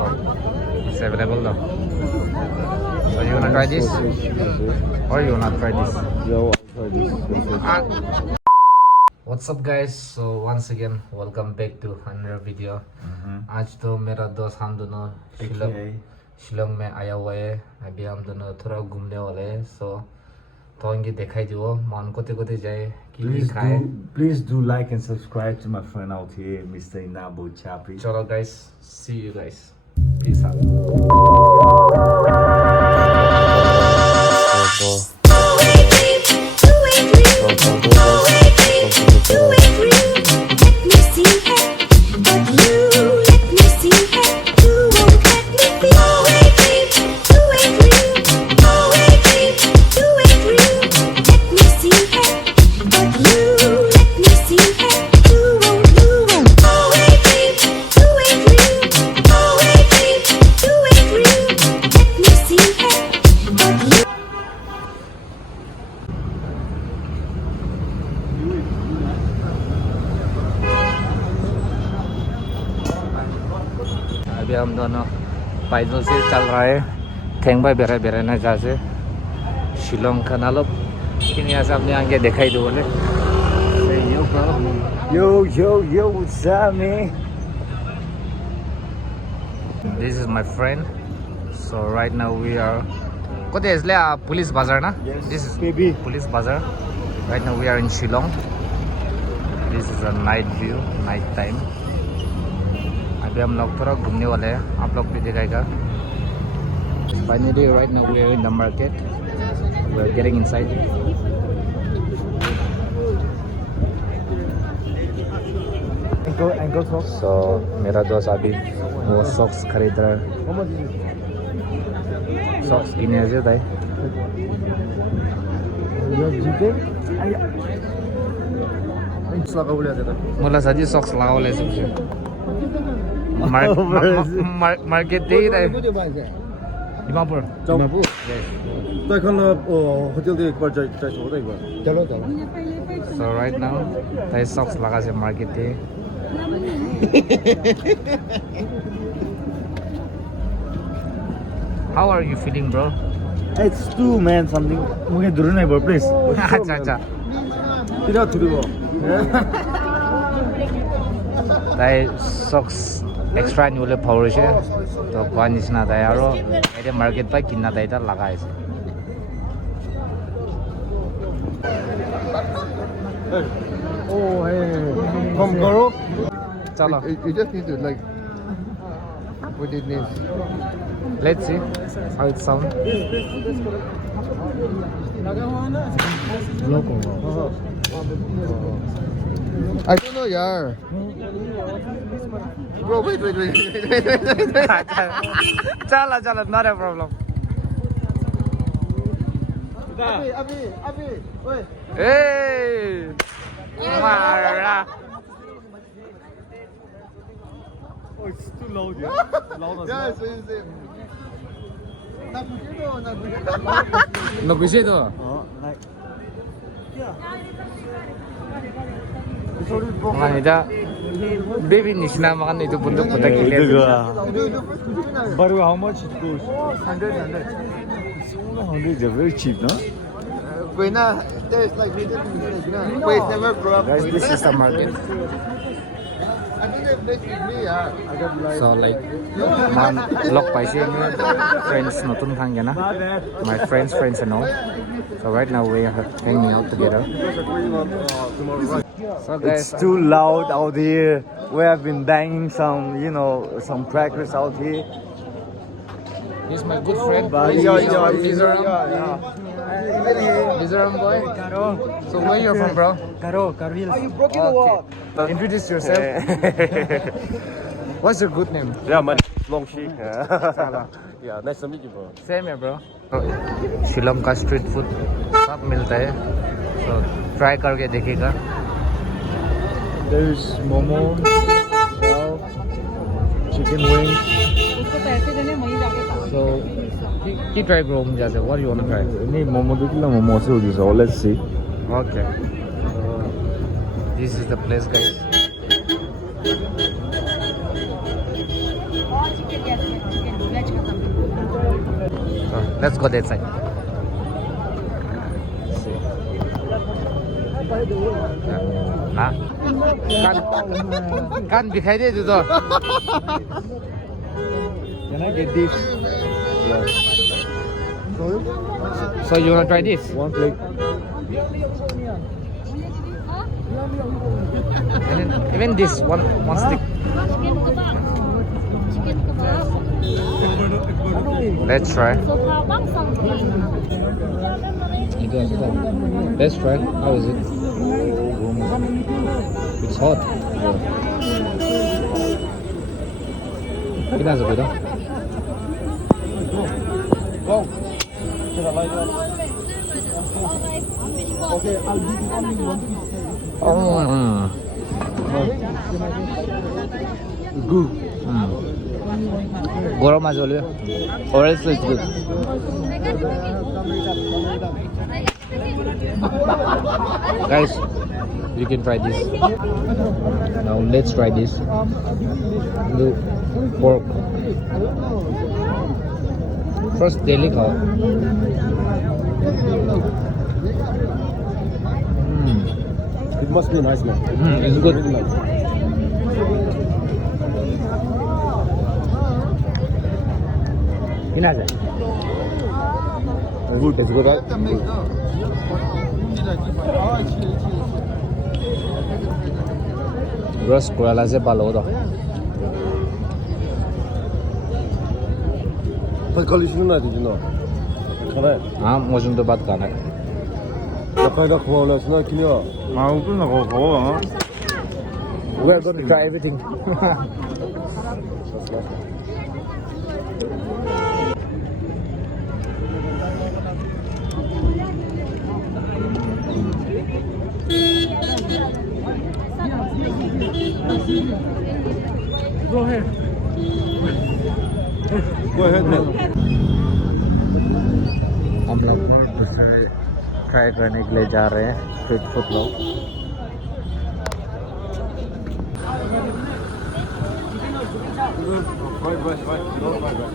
It's available though. So you wanna try this? Or you wanna try this? Yo, I'll try this. What's up guys? So once again welcome back to another video. आज तो मेरा दोस्त हम दोनों शिलोंग में आया हुआ है. अभी हम दोनों थोड़ा घूमने वाले हैं. So तो इनकी दिखाई दो मन कोते कोते जाए कि खाए. Please do like and subscribe to my friend out here, Mr. Inabo Chapi. चलो guys, see you guys. Peace out. अभी हम दोनों पैदल से चल रहा है. थैंक बाय बेरा बेरा ना जा से शिलोंग का नालो किन्हीं ऐसा अपने आगे दिखाई दो बोले. Yo, what's up, man? This is my friend. So right now we are. What is it? Police bazaar na? Yes. This is Baby. police bazaar. Right now we are in Shillong. This is a night view, night time. अभी हम लोग थोड़ा घूमने वाले हैं. आप लोग भी दिखाएगा. Finally, right now we are in the market. We are getting inside. Ankle socks. So मेरा दोस्त अभी वो socks खरीद रहा है. How much is it? Socks किन्हें से था? You have GK? मुला साजी socks लाओ ले सबसे. Market day đây. Dimapur. Dimapur. Tôi không hotel đi qua chạy chỗ đây qua. Chalo. So right now, they socks laga se market day. How are you feeling, bro? It's too man something. मुझे दूर नहीं बोल please. अच्छा अच्छा. Tidak dulu. They socks extra ni boleh power se. तो कौन इसना था यारो? ऐसे market पर कितना था इधर लगा है. Oh hey. Come karo. चलो. You just need to like. What it means. Let's see how it sound. I don't know, yaar. Bro, wait. चलो, not a problem. Abi, wait. Hey, Mara. Oh, it's too loud, yeah. Yeah, same. No bisa tu. Oh, like. Makan itu, baby nisna makan itu bunduk budak gila. But how much it goes? 100. It's only 100. They're very cheap, no? There's like wait, never grow up. Guys, this is the market. I think they're with me, yeah. I got like. So like, man, lock paise ni friends notun thang na. My friends and all. So right now we are hanging out together. So guys, It's too loud out here. We have been banging some crackers out here. he's my good friend. Mizoram boy. So where you from, bro? Karo. You broke the wall. Introduce yourself. What's your good name? Yeah, man. Long Shi. Yeah, nice to meet you, bro. Same here, bro. Shillong का street food सब मिलता है. So try करके देखिएगा. There's momo, chicken wings. So he try bro मुझे. What do you want to try? Any momo देखिला momo से होगी. So let's see. Okay. This is the place, guys. Let's go that side. Nah, kan dikhai de tu to. Can I get this? Yeah. So you wanna try this? One plate. And then even this one stick. Let's try. Let's try. How is it? It's hot. It has a bit. Go. Okay, I'll give you only one piece. Oh. Good. Garam as well, or else it's good. Guys, you can try this. Now let's try this. The pork. First, daily cow. It must be nice, man. It's good. Really nice. Good. It's good, right? Roast kurala se balo do. But kalışını ne dedin o? Kare. हाँ मौजूद तो बात करना Yakayda kovalasına kim ya? 아, 웃긴다, 그거. We are going to try everything. Go ahead. Go ahead, man. हम लोग दूसरे try करने के लिए जा रहे हैं स्ट्रीट फूड लोग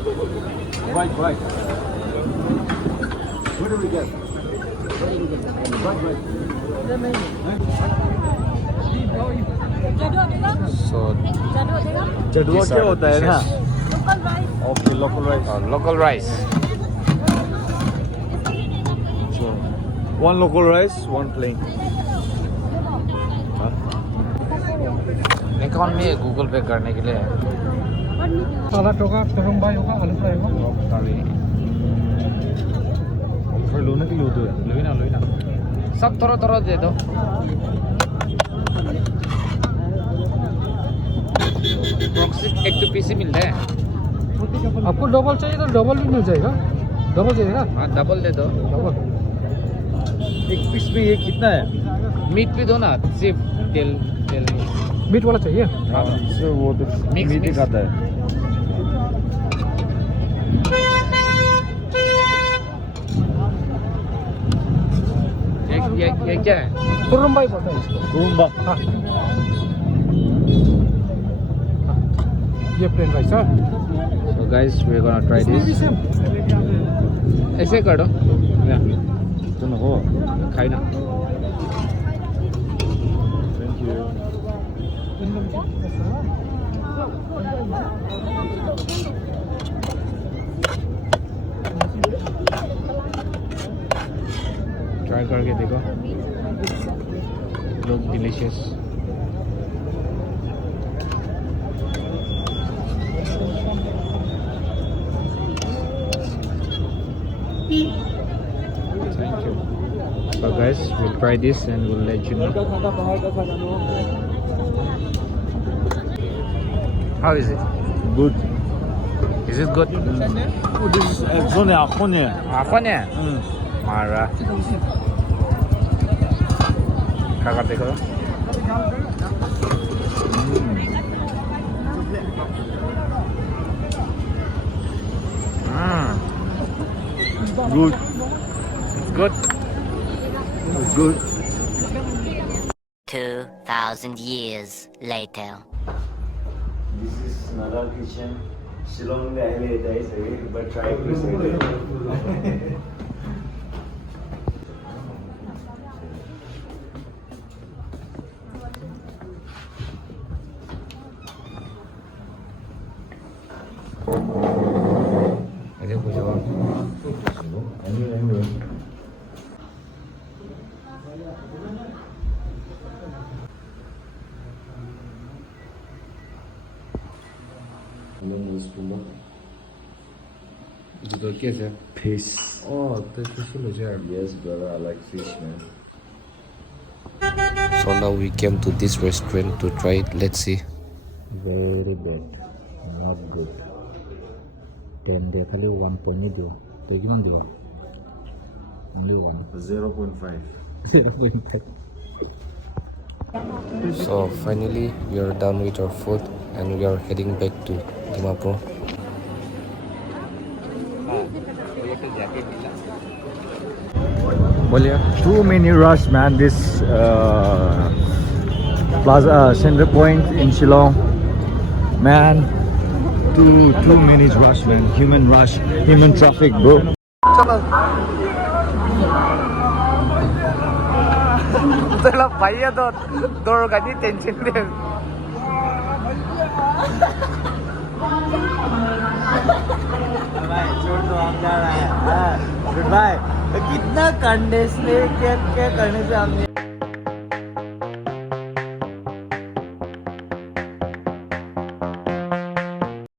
Right. Where do we get? Right. so जडुआ these क्या are होता है the ना? dishes. Okay, local rice. Local rice So, one local rice, one plain. Account में गूगल पे करने के लिए सलाद होगा, तुरम भाई होगा, आलू फ्राई होगा. फिर लोने के लिए होते हैं. लोई ना सब तरह दे दो एक तो पीस ही मिल रहा है आपको डबल चाहिए तो डबल भी मिल जाएगा. डबल चाहिएगा? हाँ डबल दे दो डबल. एक पीस में ये कितना है? मीट भी दो ना सिर्फ तेल मीट वाला चाहिए? हाँ सर वो तो मिक्स मीट ही खाता है. ये क्या है तुरम भाई बोलता है इसको. तुरम्बा. हाँ. ये प्लेन राइस है. so guys we're gonna try this ऐसे कर दो तो ना हो. खाई ना Thank you. ट्राई करके देखो लोग delicious thank you so guys we'll try this and we'll let you know how is it Good. is it good Oh, this is 엑소네 아코네. 아빠네 응. मारा खा कर देखो Good. it's good It's good. 2,000 years later. This is Nadal kitchen. Shillong में अहिले यतै छ but try to say it. 이제 보죠. 이거 깨져. Fish. 또 fish jar. Yes, brother, I like fish, man. So now we came to this restaurant to try it. Let's see. Very bad. Not good. 10 day खाली 1 point नहीं दियो. तो कितना दियो? Only 1. 0.5. 0.5. So finally we are done with our food and we are heading back to Dimapur. Too many rush, man. This plaza center point in Shillong, man. Too many rush, man. Human traffic, bro. तेरा भैया तो दौड़ गाड़ी tension दे Goodbye. कितना condense ले क्या करने से हमने